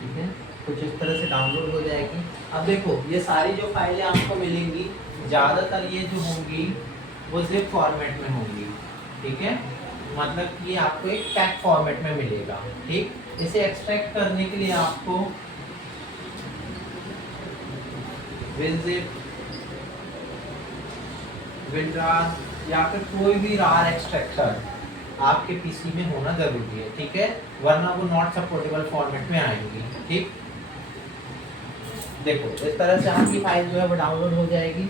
ठीक है, कुछ इस तरह से डाउनलोड हो जाएगी। अब देखो ये सारी जो फाइलें आपको मिलेंगी, ज़्यादातर ये जो होंगी वो जिप फॉर्मेट में होंगी। ठीक है, मतलब कि ये आपको एक पैक फॉर्मेट में मिलेगा। ठीक, इसे एक्सट्रैक्ट करने के लिए आपको विनजिप, विनरार या फिर कोई भी रार एक्सट्रैक्टर आपके पीसी में होना जरूरी है। ठीक है, वरना वो नॉट सपोर्टेबल फॉर्मेट में आएंगी। ठीक, देखो इस तरह से आपकी फाइल जो है वो डाउनलोड हो जाएगी।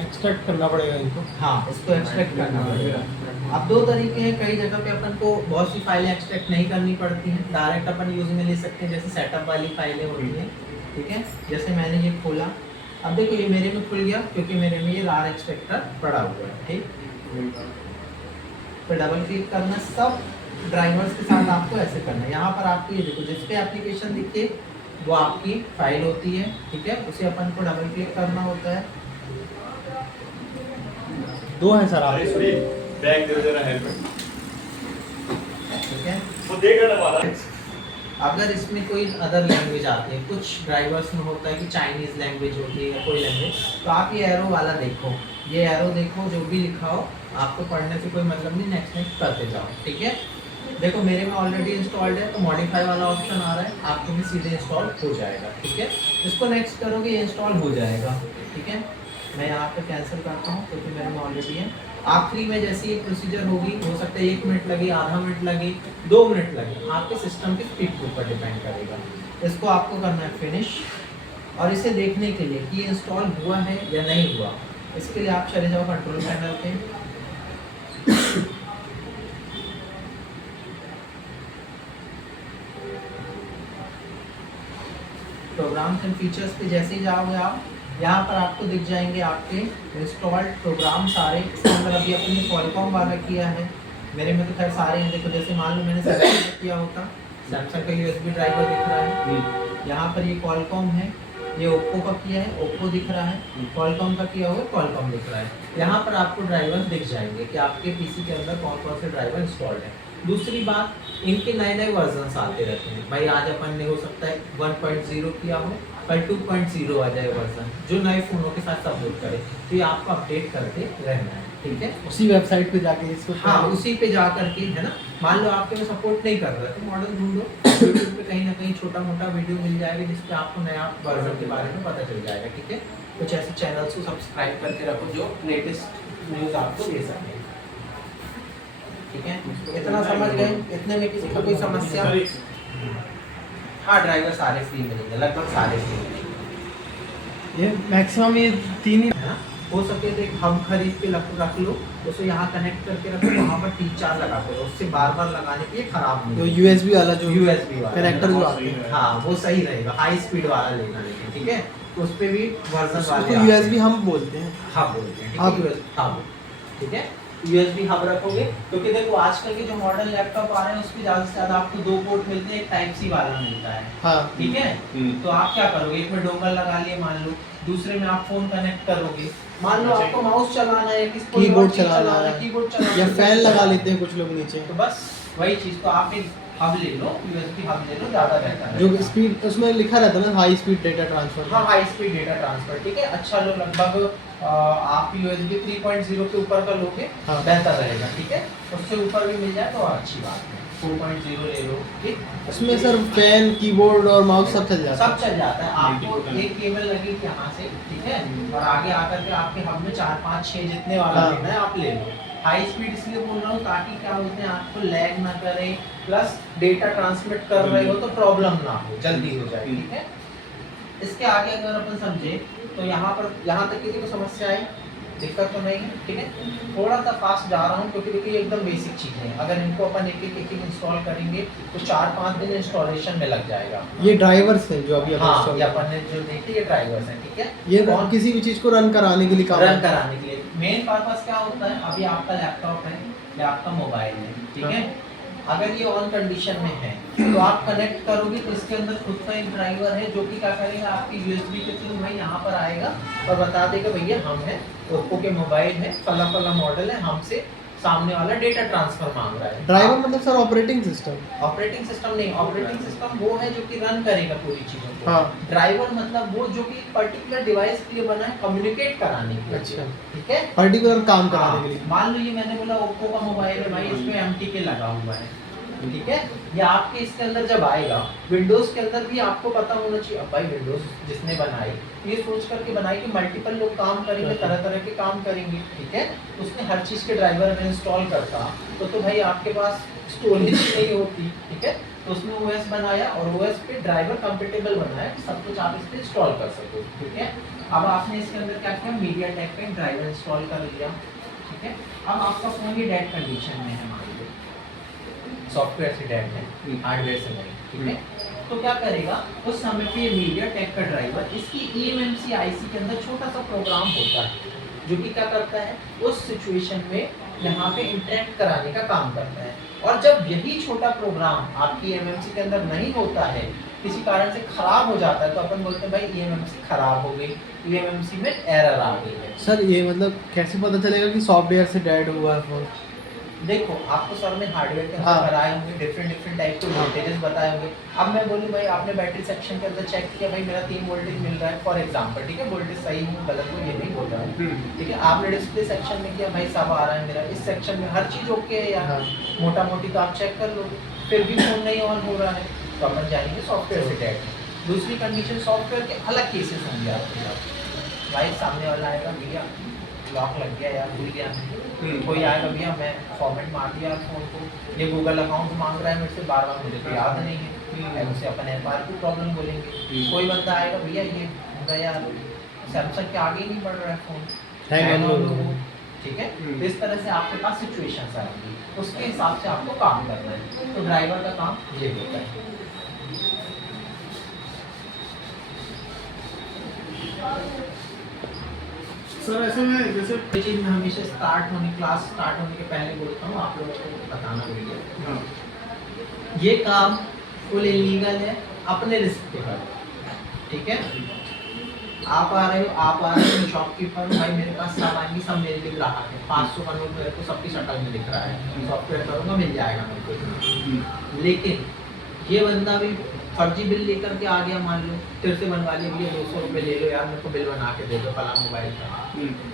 एक्सट्रैक्ट करना पड़ेगा इनको। हाँ, इसको एक्सट्रैक्ट करना पड़ेगा। अब दो तरीके हैं, कई जगह पे अपन को बहुत सी फाइलें एक्सट्रैक्ट नहीं करनी पड़ती हैं, डायरेक्ट अपन यूज में ले सकते हैं, जैसे सेटअप वाली फाइलें होती हैं। ठीक है, जैसे मैंने ये खोला, अब देखो ये मेरे में खुल गया क्योंकि मेरे में ये रार एक्सट्रैक्टर पड़ा हुआ है। ठीक, तो डबल क्लिक करना, सब ड्राइवर्स के साथ आपको ऐसे करना है। यहाँ पर आपको ये देखो जिस पे एप्लीकेशन दिखे वो आपकी फाइल होती है। ठीक है, उसे अपन को डबल क्लिक करना होता है। दो है सर अरे आप। सॉरी, बैग दे जरा हेलमेट। ठीक है, वो देख रहा वाला। अगर इसमें कोई अदर लैंग्वेज आती है, कुछ ड्राइवर्स में होता है कि चाइनीज़ लैंग्वेज होती है या कोई लैंग्वेज, तो आप ये एरो वाला देखो, ये एरो देखो, जो भी लिखा हो आपको पढ़ने से कोई मतलब नहीं, नेक्स्ट नेक्स्ट करते जाओ। ठीक है, देखो मेरे में ऑलरेडी इंस्टॉल्ड है तो मॉडिफाई वाला ऑप्शन आ रहा है, आपको भी सीधे इंस्टॉल हो जाएगा। ठीक है, इसको नेक्स्ट करोगे ये इंस्टॉल हो जाएगा। ठीक है, मैं यहाँ पे कैंसिल करता हूँ क्योंकि मेरे में ऑलरेडी है। आखिरी में जैसी ये प्रोसीजर होगी, हो सकता है 1 मिनट लगे, आधा मिनट लगे, 2 मिनट लगे, आपके सिस्टम की स्पीड के ऊपर डिपेंड करेगा। इसको आपको करना है फिनिश, और इसे देखने के लिए कि ये इंस्टॉल हुआ है या नहीं हुआ, इसके लिए आप चले जाओ कंट्रोल पैनल पे, प्रोग्राम्स एंड फीचर्स पे जैसे ही जाओगे आप, यहाँ पर आपको दिख जाएंगे आपके इंस्टॉल्ड प्रोग्राम सारे। इसके अंदर अभी अपने क्वालकॉम वाला किया है, मेरे में तो खैर सारे हैं। देखो जैसे मान लो मैंने सैमसंग का किया होता, सैमसंग का यूएसबी ड्राइवर दिख रहा है। यहाँ पर ये क्वालकॉम है, ये ओप्पो का किया है, ओप्पो दिख रहा है। क्वालकॉम का किया हुआ क्वालकॉम दिख रहा है। यहाँ पर आपको ड्राइवर दिख जाएंगे कि आपके पीसी के अंदर कौन कौन से ड्राइवर इंस्टॉल्ड है। दूसरी बात, इनके नए नए वर्जन आते रहते हैं भाई। आज अपन ने हो सकता है 1.0 किया हो, कल 2.0 आ जाए वर्जन, जो नए फ़ोनों के साथ सपोर्ट करे, तो ये आपको अपडेट करते रहना है। ठीक है, उसी वेबसाइट पे जाके इसको हाँ उसी पे जा करके, है ना। मान लो आपके में सपोर्ट नहीं कर रहा है तो मॉडल ढूंढो, यूट्यूब पे कहीं ना कहीं छोटा मोटा वीडियो मिल जाएगा जिसपे आपको नया वर्जन के बारे में पता चल जाएगा। ठीक है, कुछ ऐसे चैनल्स को सब्सक्राइब करके रखो जो लेटेस्ट न्यूज़ आपको दे सकें। ठीक है, इतना समझ गए? इतने में किसी को कोई समस्या? हाँ, ड्राइवर सारे फ्री मिलेंगे, लगभग सारे फ्री मिलेंगे। ये मैक्सिमम ये 3 ही है ना, हो सके तो एक हब खरीद के रख लो, उसे यहाँ कनेक्ट करके रखो, वहाँ पर 3-4 लगाते रहो, उससे बार बार लगाने के लिए खराब नहीं जो होगा। यूएसबी वाला जो यूएसबी वाला कनेक्टर जो आते हैं, हाँ वो सही रहेगा, हाई स्पीड वाला लेना लेकिन। ठीक है, तो उस पे भी वर्जन वाले उसको यूएसबी हम बोलते हैं। हब बोलते हैं। हब। हब, ठीक है, यूएसबी हब रखोगे, क्योंकि देखो आजकल के जो मॉडल लैपटॉप आ रहे हैं उसमें ज़्यादा से ज़्यादा आपको 2 पोर्ट मिलते हैं, एक टाइप सी वाला मिलता है। हाँ, ठीक है, तो आप क्या करोगे, एक में डोंगल लगा लिए मान लो, दूसरे में आप फोन कनेक्ट करोगे, मान लो आपको माउस चलाना है, कीबोर्ड चलाना है, कीबोर्ड चलाना या है, फैन लगा लेते हैं कुछ लोग नीचे, तो बस वही चीज़, तो आप एक हब ले लो, यूएसबी हब ले लो, ज़्यादा बेहतर है। जो स्पीड उसमें लिखा रहता है ना, हाई स्पीड डेटा ट्रांसफर। हाँ, हाई स्पीड डेटा ट्रांसफर। ठीक है, अच्छा लो, लगभग आप यूएसबी 3.0 के ऊपर का लोगे, हाँ। बेहतर रहेगा। ठीक है, उससे ऊपर भी मिल जाए तो अच्छी बात है, 4.0 ले लो। ठीक, उसमें सर फैन, कीबोर्ड और माउस सब चल जाता सब चल जाता है। आपको एक केबल लगेगी यहाँ से, ठीक है, और आगे आकर के आपके हब में 4, 5, 6 जितने वाला हाँ। लेना है आप ले लो। हाई स्पीड इसलिए बोल रहा हूँ ताकि क्या बोलते हैं, आपको लैग ना करे, प्लस डेटा ट्रांसमिट कर रहे हो तो प्रॉब्लम ना हो, जल्दी हो जाए। ठीक है, इसके आगे अगर अपन समझे तो यहाँ पर, यहाँ तक किसी को समस्या आई, दिक्कत तो नहीं है? ठीक है, थोड़ा सा फास्ट जा रहा हूँ क्योंकि देखिए एकदम बेसिक चीज़ें हैं, अगर इनको अपन एक एक इंस्टॉल करेंगे तो 4-5 दिन इंस्टॉलेशन में लग जाएगा। ये ड्राइवर्स हैं जो अभी हाँ, install ये अपन ने जो देखे ये ड्राइवर्स हैं। ठीक है, ये किसी भी चीज को रन कराने के लिए काम रन कराने के लिए मेन पर्पस क्या होता है, अभी आपका लैपटॉप है या आपका मोबाइल है, ठीक है, अगर ये ऑन कंडीशन में है तो आप कनेक्ट करोगे तो इसके अंदर खुद का एक ड्राइवर है जो कि क्या करेगा, आपकी यूएसबी के थ्रू भाई यहाँ पर आएगा और बता देगा भैया हम हैं, ओप्पो के मोबाइल है, फला फला मॉडल है, हमसे सामने वाला डेटा ट्रांसफर मांग रहा है। ड्राइवर मतलब sir operating system. Operating system नहीं, ऑपरेटिंग सिस्टम वो है जो कि रन करेगा पूरी चीजों को। हाँ। ड्राइवर मतलब वो जो कि पर्टिकुलर डिवाइस के लिए बना है कम्युनिकेट कराने के लिए। अच्छा। ठीक है, पर्टिकुलर काम कराने के लिए। मान लो ये मैंने बोला ओप्पो का मोबाइल है भाई, इसमें MTK लगा हुआ है, ठीक है, ये आपके इसके अंदर जब आएगा, विंडोज के अंदर भी आपको पता होना चाहिए। अब भाई विंडोज जिसने बनाई ये सोच करके बनाई कि मल्टीपल लोग काम करेंगे, तरह तरह के काम करेंगे, ठीक है, उसने हर चीज़ के ड्राइवर अगर इंस्टॉल करता तो भाई आपके पास स्टोरेज नहीं होती, ठीक है, तो उसने OS बनाया और OS पे ड्राइवर कंपेटेबल बनाया, सब कुछ आप इस पर इंस्टॉल कर सको, ठीक है। अब आपने इसके अंदर क्या किया, मीडियाटेक का ड्राइवर इंस्टॉल कर लिया, ठीक है। अब आपका फ़ोन ये डेड कंडीशन में है, मान लो सॉफ्टवेयर से डेड है, हार्डवेयर से नहीं, ठीक है, तो क्या करेगा उस समय पे मीडियाटेक का ड्राइवर इसकी eMMC IC के अंदर छोटा सा प्रोग्राम होता है जो कि क्या करता है उस सिचुएशन में यहाँ पे इंटरेक्ट कराने का काम करता है। और जब यही छोटा प्रोग्राम आपकी eMMC के अंदर नहीं होता है, किसी कारण से खराब हो जाता है, तो अपन बोलते हैं भाई eMMC खराब हो गई, eMMC में एरर आ गई है। सर ये मतलब कैसे पता चलेगा कि सॉफ्टवेयर से डेड हुआ है फोन? देखो आपको सर ने हार्डवेयर के अंदर हाँ। कराए होंगे, डिफरेंट टाइप के वोल्टेजेस बताए होंगे। अब मैं बोलूँ भाई आपने बैटरी सेक्शन के अंदर चेक किया, भाई मेरा 3 वोल्टेज मिल रहा है फॉर एग्जांपल, ठीक है, वोल्टेज सही हो गलत हो ये नहीं बोल रहा है, ठीक है। आपने डिस्प्ले सेक्शन में किया, भाई सब आ रहा है मेरा, इस सेक्शन में हर चीज़ ओके है यार, हाँ। मोटा मोटी तो आप चेक कर लो, फिर भी फोन नहीं ऑन हो रहा है, तो अपन जानेंगे सॉफ्टवेयर से डेड। दूसरी कंडीशन, सॉफ्टवेयर के अलग केसेस होंगे आपके साथ, भाई सामने वाला आएगा भैया लॉक लग गया यार, भूल गया, कोई आएगा भैया मैं फॉर्मेट मार दिया फोन को, ये गूगल अकाउंट मांग रहा है मेरे से बार बार, मुझे तो याद नहीं है, उसे अपन FRP प्रॉब्लम बोलेंगे। कोई बंदा आएगा भैया ये गया सैमसंग के आगे ही नहीं बढ़ रहा है फोन, हैंग ऑन लोगों, ठीक है, तो इस तरह से आपके पास सिचुएशंस आएंगी, उसके हिसाब से आपको काम करना है। तो ड्राइवर का काम ये होता है। सर ऐसे में जैसे ये चीज़ मैं हमेशा क्लास स्टार्ट होने के पहले बोलता हूँ आप लोगों को बताना भैया, हाँ ये काम फुल इलीगल है, अपने रिस्क पे करो, ठीक है। आप आ रहे हो शॉपकीपर, भाई मेरे पास सब आएंगे, सब मेरे लिए ग्राहक है, 500 का नोट मेरे को सबकी शक्ल में दिख रहा है, सॉफ्टवेयर करूँगा मिल जाएगा मेरे को। लेकिन ये बंदा भी फर्जी बिल लेकर के आ गया, मान लो फिर से बनवा लिया, भैया 200 रुपये ले लो यार, मेरे को बिल बना के दे दो फला मोबाइल का,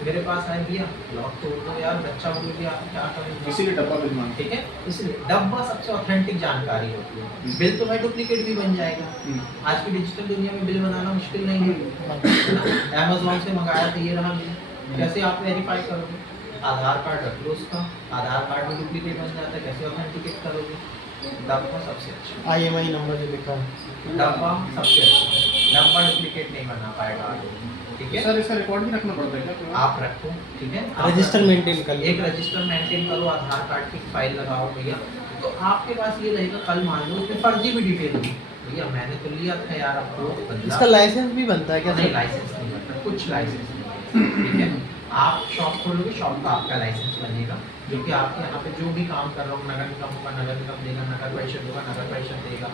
मेरे पास आए भैया लॉक तोड़ दो यार, बच्चा बोल गया क्या करें, इसीलिए डब्बा बिल मांगते ठीक है। इसलिए डब्बा सबसे ऑथेंटिक जानकारी होती है, बिल तो भाई डुप्लीकेट भी बन जाएगा, आज की डिजिटल दुनिया में बिल बनाना मुश्किल नहीं है। अमेज़न से मंगाया तो ये रहा बिल, कैसे आप वेरीफाई करोगे, आधार कार्ड रख लो उसका, आधार कार्ड में डुप्लीकेट बन जाता है, कैसे ऑथेंटिकेट करोगे। डब्बा सबसे अच्छा, IMI नंबर जो लिखा है डब्बा सबसे अच्छा, डब्बा डुप्लीकेट नहीं बना पाएगा, ठीक है। सर इसका रिकॉर्ड भी रखना पड़ता है क्या? आप रखो, ठीक है, आप रजिस्टर रखो। मेंटेन कर एक रजिस्टर मेंटेन करो, आधार कार्ड की फाइल लगाओ भैया, तो आपके पास ये रहेगा, कल मान लो उसमें फर्जी भी डिटेल होगी, भैया मैंने तो लिया था यार, आपको इसका लाइसेंस भी बनता है क्या? नहीं, लाइसेंस नहीं बनता, कुछ लाइसेंस नहीं, ठीक है। आप शॉप खोलोगे, शॉप का आपका लाइसेंस बनेगा, जो कि आपके यहाँ पे जो भी काम कर रहा हो, नगर निगम होगा, नगर निगम देगा, नगर परिषद होगा, नगर परिषद देगा,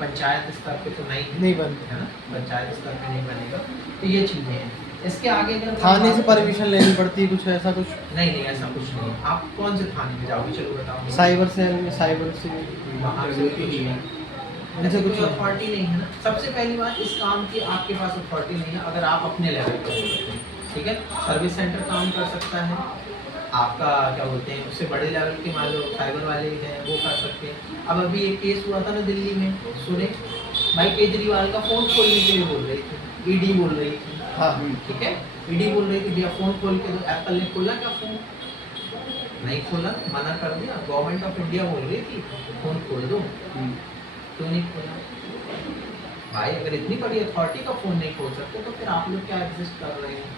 पंचायत स्तर पे तो नहीं बनता है ना, पंचायत स्तर पे नहीं बनेगा, तो ये चीज़ें हैं। इसके आगे अगर थाने से परमिशन लेनी पड़ती है, कुछ ऐसा कुछ? नहीं ऐसा कुछ नहीं है। आप कौन से थाने में जाओगे, चलो बताओ। साइबर सेल में, साइबर से वहाँ से कुछ नहीं है, उनसे ऐसे कुछ कोई अथॉरिटी नहीं है ना। सबसे पहली बात, इस काम की आपके पास अथॉरिटी नहीं है, अगर आप अपने लेवल पर हो, ठीक है। सर्विस सेंटर काम कर सकता है, आपका क्या बोलते हैं उससे बड़े लेवल के मान लो साइबर वाले हैं वो कर सकते हैं। अब अभी एक केस हुआ था ना दिल्ली में, सुने भाई केजरीवाल का फ़ोन खोलने के लिए बोल रही थी, ईडी बोल रही थी, हाँ ठीक है, ईडी बोल रही थी भैया फ़ोन खोल के दो, एप्पल ने खोला क्या फ़ोन? नहीं खोला, मना कर दिया। गवर्नमेंट ऑफ इंडिया बोल रही थी फ़ोन खोल दो, क्यों नहीं खोला? भाई अगर इतनी बड़ी अथॉरिटी का फ़ोन नहीं खोल सकते तो फिर आप लोग क्या एग्जिस्ट कर रहे हैं,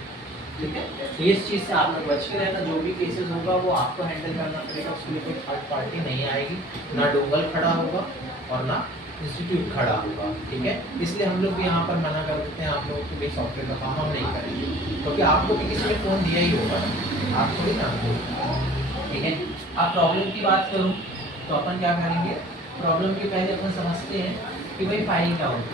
ठीक है। तो इस चीज़ से आप लोग बच के रहना, जो भी केसेस होगा वो आपको हैंडल करना पड़ेगा, उसके लिए कोई थर्ड पार्टी नहीं आएगी, ना डोंगल खड़ा होगा और ना इंस्टीट्यूट खड़ा होगा, ठीक है। इसलिए हम लोग भी यहाँ पर मना कर देते हैं आप लोगों को, भाई सॉफ्टवेयर का काम हम नहीं करेंगे, क्योंकि आपको भी किसी ने फ़ोन दिया ही होगा ना, आप थोड़ी ना, ठीक है। आप प्रॉब्लम की बात करूँ तो अपन क्या करेंगे, प्रॉब्लम के पहले अपन समझते हैं कि भाई फाइल क्या होती है।